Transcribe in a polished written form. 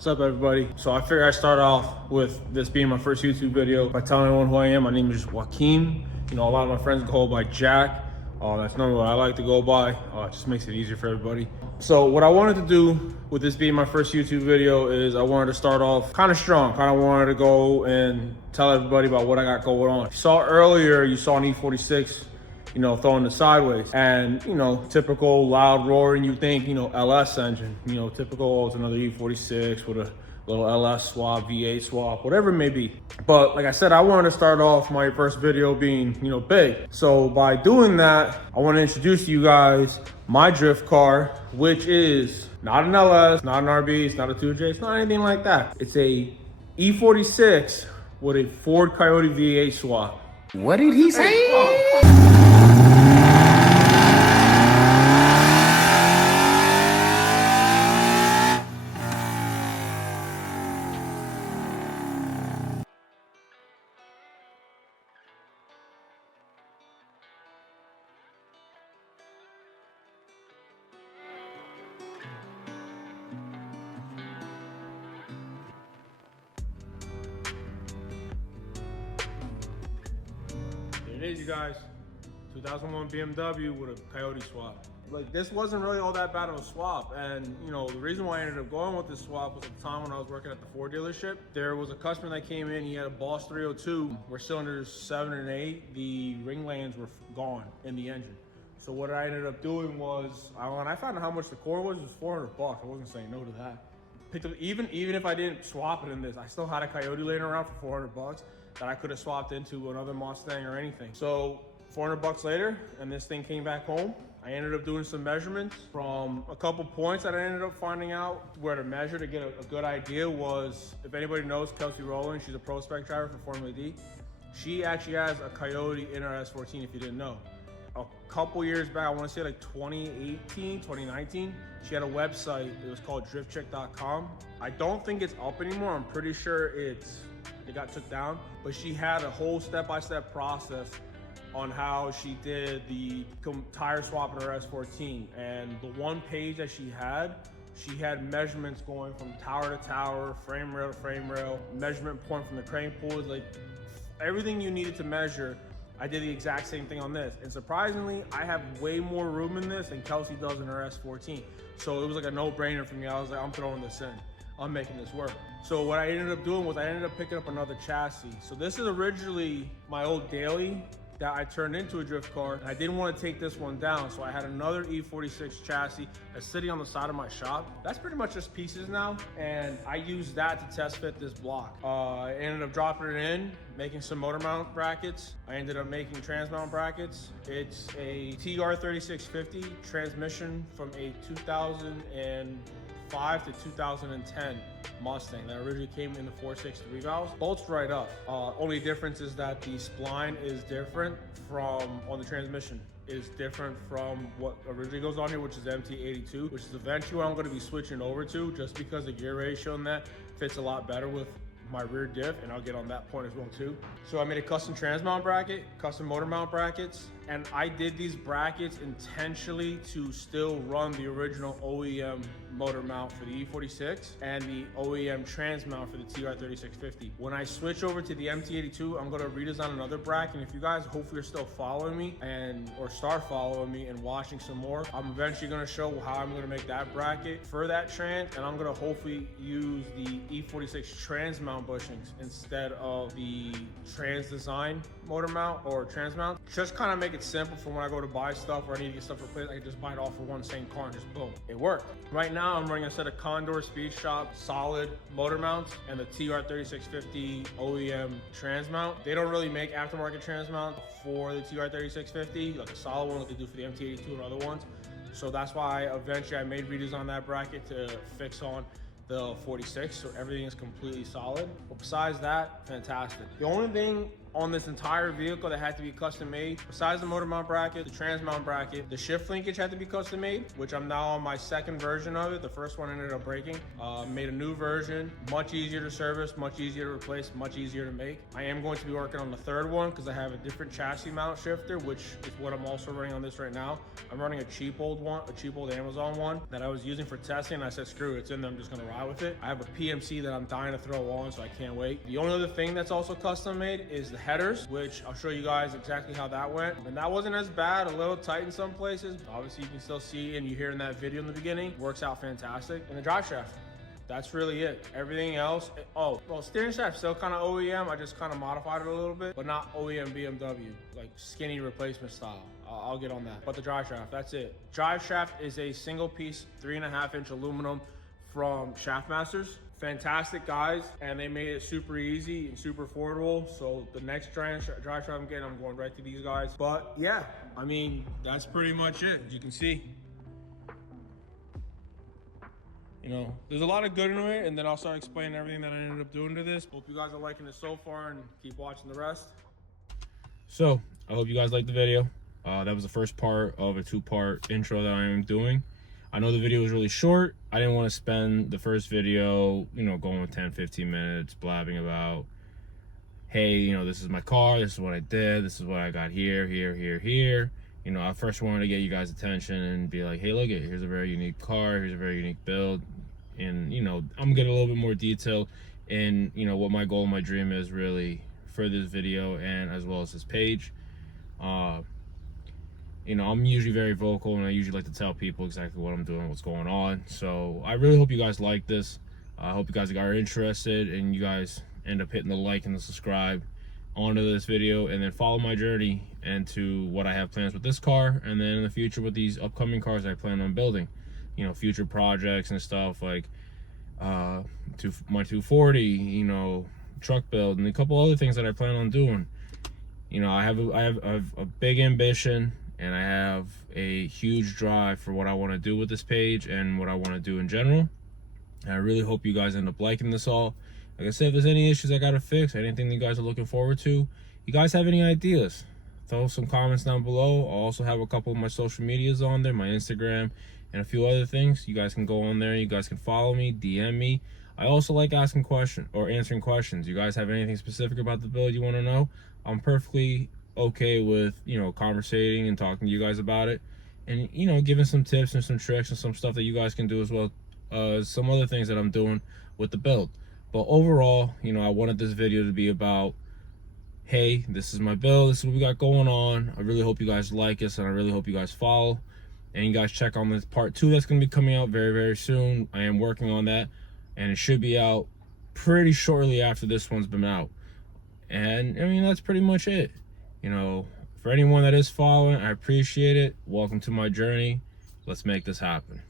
What's up, everybody? So I figured I'd start off with this being my first YouTube video by telling everyone who I am. My name is Joaquin. You know, a lot of my friends go by Jack. That's normally what I like to go by. It just makes it easier for everybody. So what I wanted to do with this being my first YouTube video is I wanted to start off kind of strong. Kind of wanted to go and tell everybody about what I got going on. You saw earlier, you saw an E46, you know, throwing it sideways, and you know, typical loud roaring, you think, you know, LS engine, you know, typical, it's another E46 with a little LS swap, V8 swap, whatever it may be. But like I said, I wanted to start off my first video being, you know, big. So by doing that, I want to introduce to you guys my drift car, which is not an LS, not an RB, it's not a 2J, it's not anything like that. It's a E46 with a Ford Coyote V8 swap. What did he say? It is, you guys. 2001 BMW with a Coyote swap. Like, this wasn't really all that bad of a swap, and you know, the reason why I ended up going with this swap was at the time when I was working at the Ford dealership. There was a customer that came in, he had a Boss 302 where cylinders 7 and 8, the ring lands were gone in the engine. So what I ended up doing was, when I found out how much the core was, it was 400 bucks. I wasn't saying no to that. Picked up, even if I didn't swap it in this, I still had a Coyote laying around for 400 bucks that I could have swapped into another Mustang or anything. So 400 bucks later, and this thing came back home. I ended up doing some measurements from a couple points that I ended up finding out where to measure to get a good idea was, if anybody knows Kelsey Rowland, she's a pro spec driver for Formula D. She actually has a Coyote in her S14, if you didn't know. A couple years back, I want to say like 2018, 2019, she had a website. It was called driftcheck.com. I don't think it's up anymore. I'm pretty sure it got took down, but she had a whole step-by-step process on how she did the tire swap in her S14. And the one page that she had measurements going from tower to tower, frame rail to frame rail, measurement point from the crane pulleys, like everything you needed to measure. I did the exact same thing on this. And surprisingly, I have way more room in this than Kelsey does in her S14. So it was like a no-brainer for me. I was like, I'm throwing this in. I'm making this work. So what I ended up doing was I ended up picking up another chassis. So this is originally my old daily that I turned into a drift car. And I didn't want to take this one down. So I had another E46 chassis that's sitting on the side of my shop. That's pretty much just pieces now. And I used that to test fit this block. I ended up dropping it in, making some motor mount brackets. I ended up making trans mount brackets. It's a TR3650 transmission from a 2005 to 2010 Mustang that originally came in the 4.6 3 valves. Bolts right up. Only difference is that the spline is different from, on the transmission, is different from what originally goes on here, which is MT82, which is eventually what I'm going to be switching over to, just because the gear ratio in that fits a lot better with my rear diff, and I'll get on that point as well too. So I made a custom trans mount bracket, custom motor mount brackets, and I did these brackets intentionally to still run the original OEM motor mount for the E46 and the OEM trans mount for the TR3650. When I switch over to the MT82, I'm gonna redesign another bracket. And if you guys hopefully are still following me or start following me and watching some more, I'm eventually gonna show how I'm gonna make that bracket for that trans, and I'm gonna hopefully use the E46 trans mount bushings instead of the trans design motor mount or trans mount. Just kind of make it simple for when I go to buy stuff or I need to get stuff replaced, I can just buy it all for one same car and just boom, it worked. Right now I'm running a set of Condor Speed Shop solid motor mounts and the TR3650 OEM trans mount. They don't really make aftermarket trans mount for the TR3650, like a solid one like they do for the MT82 and other ones. So that's why eventually I made redos on that bracket to fix on the 46, so everything is completely solid. But besides that, fantastic. The only thing on this entire vehicle that had to be custom made. Besides the motor mount bracket, the trans mount bracket, the shift linkage had to be custom made, which I'm now on my second version of it. The first one ended up breaking. Made a new version, much easier to service, much easier to replace, much easier to make. I am going to be working on the third one because I have a different chassis mount shifter, which is what I'm also running on this right now. I'm running a cheap old one, a cheap old Amazon one that I was using for testing, and I said, screw it, it's in there, I'm just gonna ride with it. I have a PMC that I'm dying to throw on, so I can't wait. The only other thing that's also custom made is the headers, which I'll show you guys exactly how that went. And that wasn't as bad, a little tight in some places. Obviously you can still see, and you hear in that video in the beginning, works out fantastic. And the drive shaft, that's really it. Everything else, oh, well, steering shaft still kind of OEM. I just kind of modified it a little bit, but not OEM BMW, like skinny replacement style. I'll get on that. But the drive shaft, that's it. Drive shaft is a single piece, 3.5-inch aluminum from Shaftmasters. Fantastic guys, and they made it super easy and super affordable. So the next drive shaft I'm getting, I'm going right to these guys. But yeah, I mean, that's pretty much it. As you can see, you know, there's a lot of good in it, and then I'll start explaining everything that I ended up doing to this. Hope you guys are liking it so far, and keep watching the rest. So I hope you guys liked the video. That was the first part of a 2-part intro that I am doing. I know the video was really short. I didn't want to spend the first video, you know, going with 10-15 minutes blabbing about, hey, you know, this is my car, this is what I did, this is what I got here. You know, I first wanted to get you guys' attention and be like, hey, look, here's a very unique car, here's a very unique build. And, you know, I'm getting a little bit more detail in, you know, what my goal, my dream is really for this video and as well as this page. You know, I'm usually very vocal, and I usually like to tell people exactly what I'm doing, what's going on. So I really hope you guys like this. I hope you guys are interested, and you guys end up hitting the like and the subscribe onto this video, and then follow my journey into what I have plans with this car, and then in the future with these upcoming cars I plan on building. You know, future projects and stuff like my 240, you know, truck build, and a couple other things that I plan on doing. You know, I have a big ambition, and I have a huge drive for what I want to do with this page and what I want to do in general. And I really hope you guys end up liking this all. Like I said, if there's any issues I gotta fix, anything that you guys are looking forward to, you guys have any ideas, throw some comments down below. I'll also have a couple of my social medias on there, my Instagram and a few other things. You guys can go on there, you guys can follow me, DM me. I also like asking questions or answering questions. You guys have anything specific about the build you want to know? I'm perfectly okay with, you know, conversating and talking to you guys about it, and, you know, giving some tips and some tricks and some stuff that you guys can do as well, some other things that I'm doing with the build. But overall, you know, I wanted this video to be about, hey, this is my build, this is what we got going on. I really hope you guys like us, and I really hope you guys follow, and you guys check on this part 2 that's going to be coming out very, very soon. I am working on that, and it should be out pretty shortly after this one's been out. And I mean, that's pretty much it. You know, for anyone that is following, I appreciate it. Welcome to my journey. Let's make this happen.